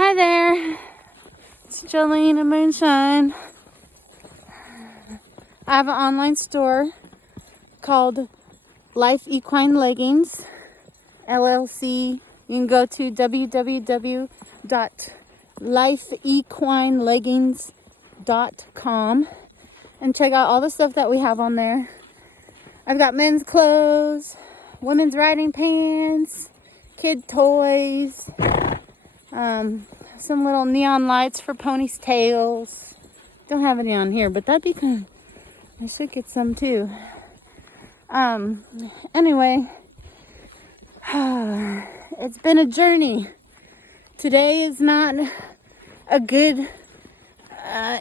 Hi there, it's Jolene and Moonshine. I have an online store called Life Equine Leggings, LLC. You can go to www.lifeequineleggings.com and check out all the stuff that we have on there. I've got men's clothes, women's riding pants, kid toys, some little neon lights for ponies' tails. Don't have any on here, but that'd be kind of, I should get some too. Anyway, it's been a journey. Today is not a good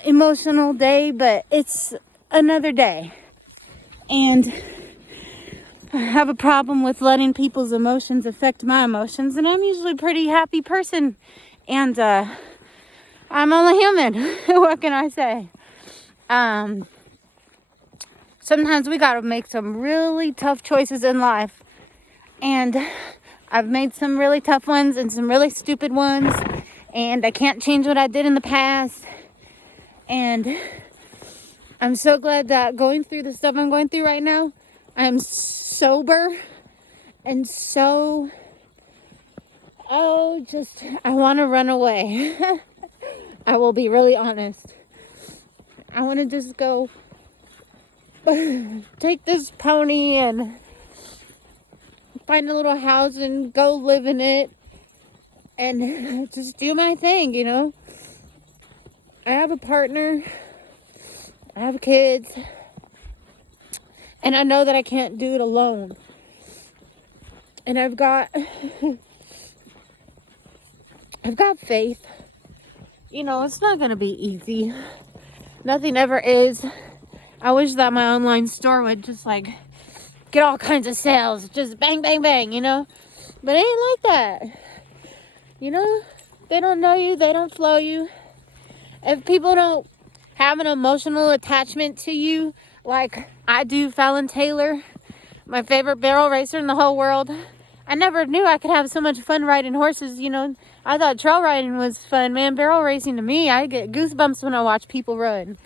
emotional day, but it's another day. And I have a problem with letting people's emotions affect my emotions, and I'm usually a pretty happy person, and I'm only human. What can I say? Sometimes we gotta make some really tough choices in life, and I've made some really tough ones and some really stupid ones, and I can't change what I did in the past. And I'm so glad that going through the stuff I'm going through right now, I'm sober and so, I want to run away. I will be really honest. I want to just go take this pony and find a little house and go live in it and just do my thing, you know. I have a partner, I have kids, and I know that I can't do it alone. And I've got faith. You know, it's not going to be easy. Nothing ever is. I wish that my online store would just like get all kinds of sales. Just bang, bang, bang, you know. But it ain't like that. You know, they don't know you. They don't flow you. If people don't have an emotional attachment to you like I do, Fallon Taylor, my favorite barrel racer in the whole world. I never knew I could have so much fun riding horses, you know. I thought trail riding was fun, man. Barrel racing, to me, I get goosebumps when I watch people run.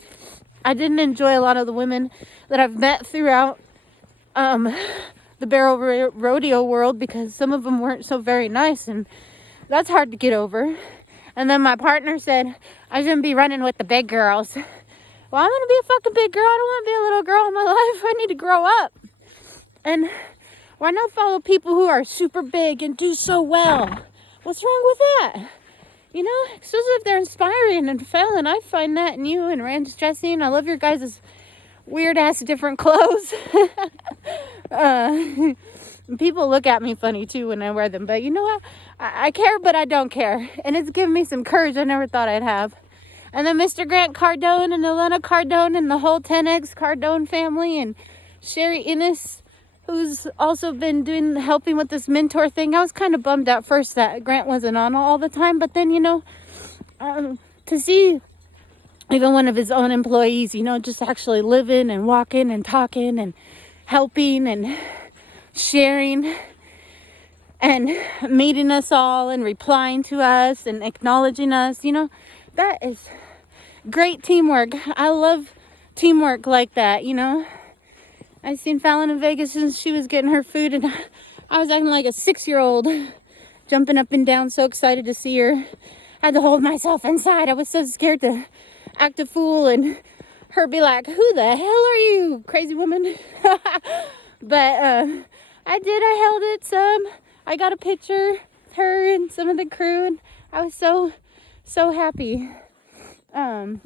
I didn't enjoy a lot of the women that I've met throughout the barrel rodeo world because some of them weren't so very nice, and that's hard to get over. And then my partner said I shouldn't be running with the big girls. Well, I'm going to be a fucking big girl. I don't want to be a little girl in my life. I need to grow up. And why not follow people who are super big and do so well? What's wrong with that? You know, especially if they're inspiring and Fallon. I find that in you and Ranch dressing. I love your guys' weird ass different clothes. People look at me funny too when I wear them. But you know what? I care, but I don't care. And it's given me some courage I never thought I'd have. And then Mr. Grant Cardone and Elena Cardone and the whole 10X Cardone family and Sherry Innes, who's also been helping with this mentor thing. I was kind of bummed at first that Grant wasn't on all the time, but then, you know, to see even one of his own employees, you know, just actually living and walking and talking and helping and sharing and meeting us all and replying to us and acknowledging us, you know, that is great teamwork. I love teamwork like that, you know. I seen Fallon in Vegas since she was getting her food, and I was acting like a 6-year-old, jumping up and down, so excited to see her. I had to hold myself inside. I was so scared to act a fool and her be like, "Who the hell are you, crazy woman?" But I did. I held it some. I got a picture with her and some of the crew, and I was so happy. I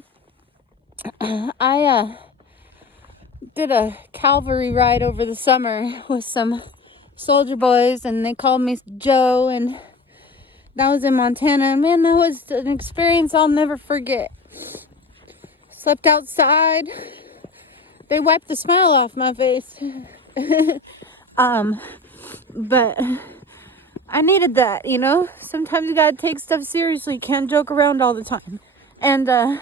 did a cavalry ride over the summer with some soldier boys, and they called me Joe, and that was in Montana. Man, that was an experience I'll never forget. Slept outside. They wiped the smile off my face. But I needed that, you know. Sometimes you gotta take stuff seriously. You can't joke around all the time. And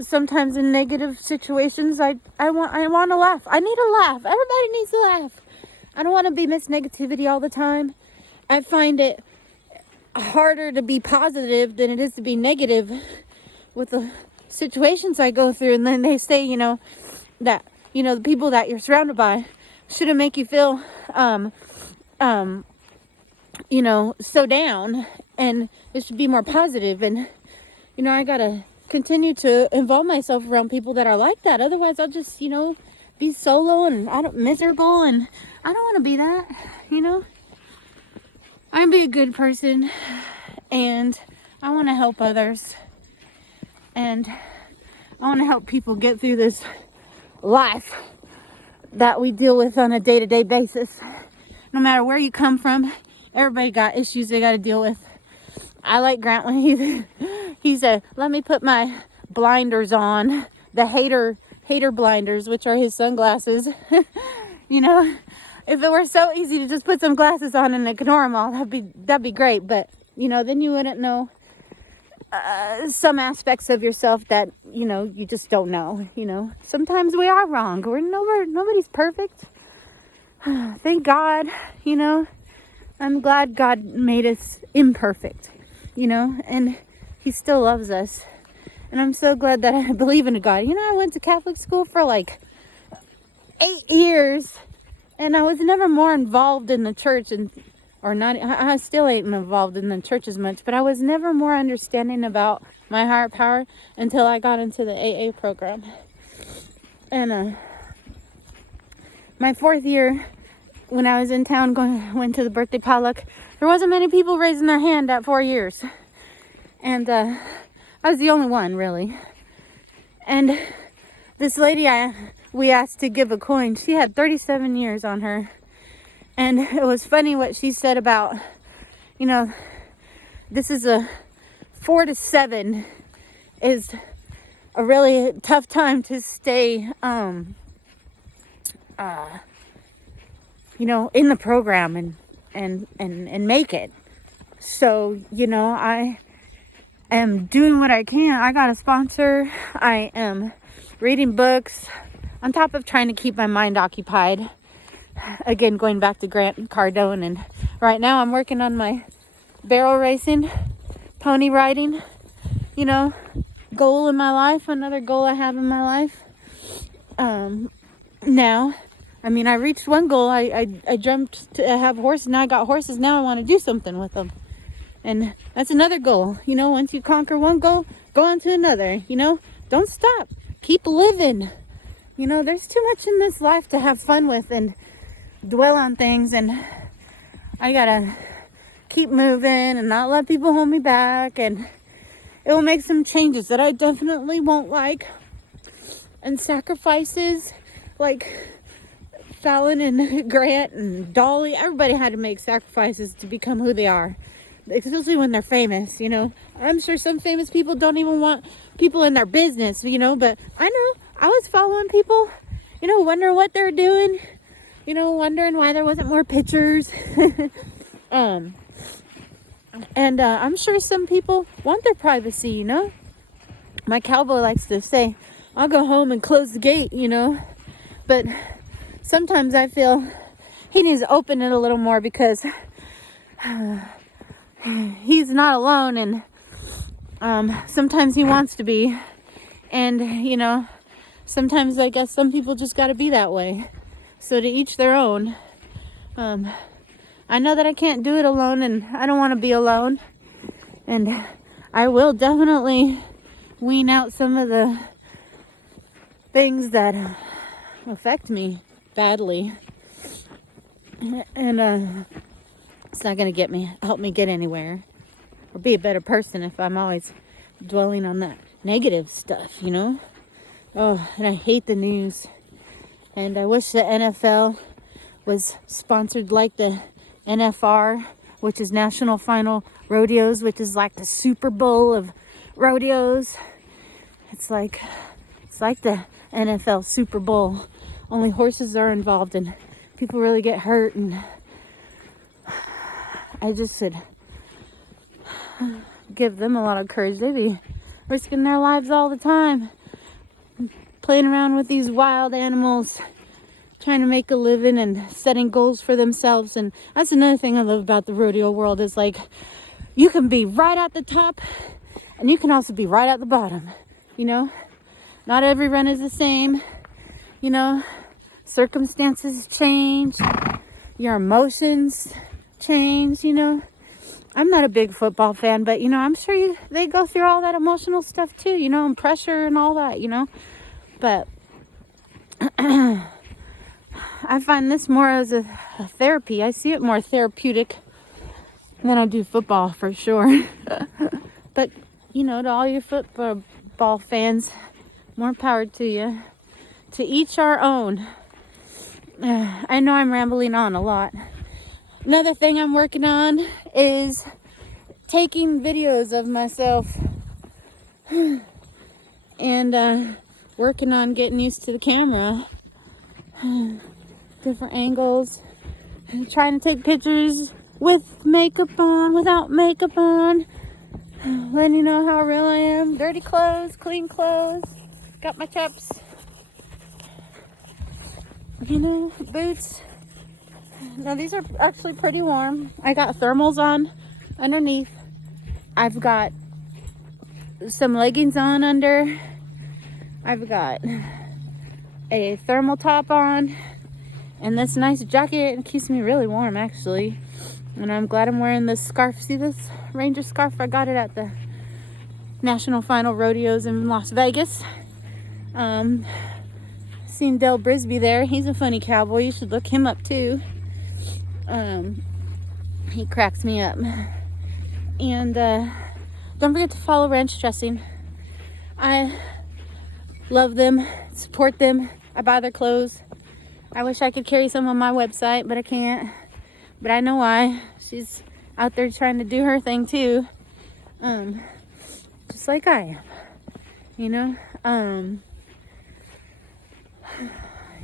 sometimes in negative situations, I want to laugh. I need to laugh. Everybody needs to laugh. I don't want to be Miss Negativity all the time. I find it harder to be positive than it is to be negative with the situations I go through. And then they say, that, the people that you're surrounded by shouldn't make you feel, so down, and it should be more positive. And, I gotta continue to involve myself around people that are like that. Otherwise, I'll just, be solo and miserable, and I don't want to be that, I want to be a good person, and I want to help others, and I want to help people get through this life that we deal with on a day-to-day basis. No matter where you come from, everybody got issues they got to deal with. I like Grant when he said, let me put my blinders on, the hater blinders, which are his sunglasses. If it were so easy to just put some glasses on and ignore them all, that'd be great. But then you wouldn't know some aspects of yourself that you just don't know. Sometimes we are wrong. Nobody's perfect. Thank God. I'm glad God made us imperfect. And He still loves us. And I'm so glad that I believe in a God. I went to Catholic school for like 8 years, and I was never more involved in the church, I still ain't involved in the church as much, but I was never more understanding about my higher power until I got into the AA program. And my 4th year, when I was in town, went to the birthday potluck, there wasn't many people raising their hand at 4 years. And I was the only one, really. And this lady we asked to give a coin, she had 37 years on her. And it was funny what she said about, this is a 4 to 7 is a really tough time to stay, in the program and make it. So, I am doing what I can. I got a sponsor. I am reading books on top of trying to keep my mind occupied. Again, going back to Grant Cardone, and right now I'm working on my barrel racing, pony riding, goal in my life, another goal I have in my life. Now, I reached one goal. I dreamt to have horses. Now I got horses. Now I want to do something with them. And that's another goal. Once you conquer one goal, go on to another. Don't stop. Keep living. There's too much in this life to have fun with and dwell on things. And I gotta keep moving and not let people hold me back. And it will make some changes that I definitely won't like. And sacrifices like Fallon and Grant and Dolly, everybody had to make sacrifices to become who they are, especially when they're famous. I'm sure some famous people don't even want people in their business, but I know I was following people, wondering what they're doing, wondering why there wasn't more pictures. And I'm sure some people want their privacy. My cowboy likes to say, I'll go home and close the gate, but sometimes I feel he needs to open it a little more, because he's not alone, and sometimes he wants to be, and sometimes I guess some people just got to be that way. So to each their own. I know that I can't do it alone, and I don't want to be alone, and I will definitely wean out some of the things that affect me badly, and it's not going to help me get anywhere or be a better person if I'm always dwelling on that negative stuff. Oh, and I hate the news, and I wish the NFL was sponsored like the NFR, which is National Final Rodeos, which is like the Super Bowl of rodeos. It's like the NFL Super Bowl, only horses are involved and people really get hurt, and I just should give them a lot of courage. They be risking their lives all the time, playing around with these wild animals, trying to make a living and setting goals for themselves. And that's another thing I love about the rodeo world, is like you can be right at the top and you can also be right at the bottom, you know? Not every run is the same, you know? Circumstances change, your emotions change, you know? I'm not a big football fan, but, you know, I'm sure they go through all that emotional stuff too, you know, and pressure and all that, you know? But I find this more as a therapy. I see it more therapeutic than I do football, for sure. But, you know, to all you football fans, more power to you. To each our own. I know I'm rambling on a lot. Another thing I'm working on is taking videos of myself and working on getting used to the camera. Different angles. Trying to take pictures with makeup on, without makeup on. Letting you know how real I am. Dirty clothes, clean clothes. Got my chaps. You know, boots. Now these are actually pretty warm. I got thermals on underneath. I've got some leggings on under. I've got a thermal top on. And this nice jacket. It keeps me really warm, actually. And I'm glad I'm wearing this scarf. See this Ranger scarf? I got it at the National Final Rodeos in Las Vegas. Seen Del Brisby there. He's a funny cowboy. You should look him up too. He cracks me up. And don't forget to follow Ranch Dressing. I love them, support them. I buy their clothes. I wish I could carry some on my website, but I can't. But I know why. She's out there trying to do her thing too. Just like I am. You know?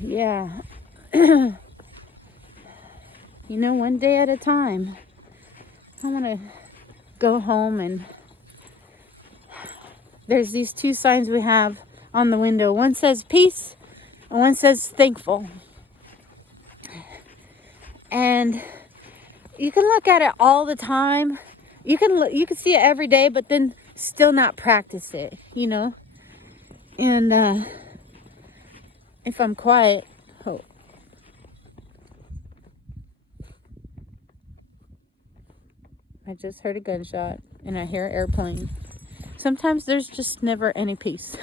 Yeah. You know, one day at a time. I want to go home and there's these two signs we have on the window. One says peace and one says thankful. And you can look at it all the time. You can see it every day, but then still not practice it, you know? And if I'm quiet, oh. I just heard a gunshot and I hear an airplane. Sometimes there's just never any peace.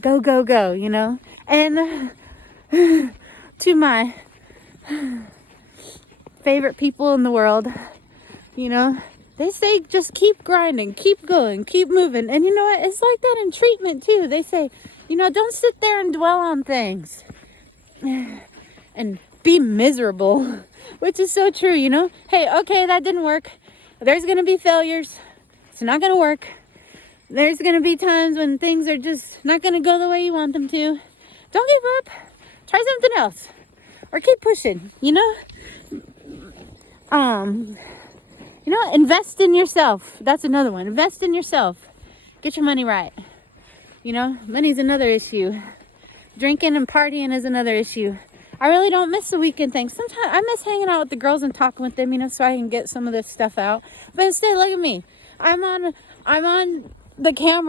Go, go, go, you know? And to my favorite people in the world, you know, they say just keep grinding, keep going, keep moving. And you know what? It's like that in treatment too. They say, you know, don't sit there and dwell on things and be miserable, which is so true, you know? Hey, okay, that didn't work. There's going to be failures. It's not going to work. There's going to be times when things are just not going to go the way you want them to. Don't give up. Try something else. Or keep pushing, you know? You know, invest in yourself. That's another one. Invest in yourself. Get your money right. You know, money's another issue. Drinking and partying is another issue. I really don't miss the weekend things. Sometimes I miss hanging out with the girls and talking with them, you know, so I can get some of this stuff out. But instead, look at me. I'm on the camera.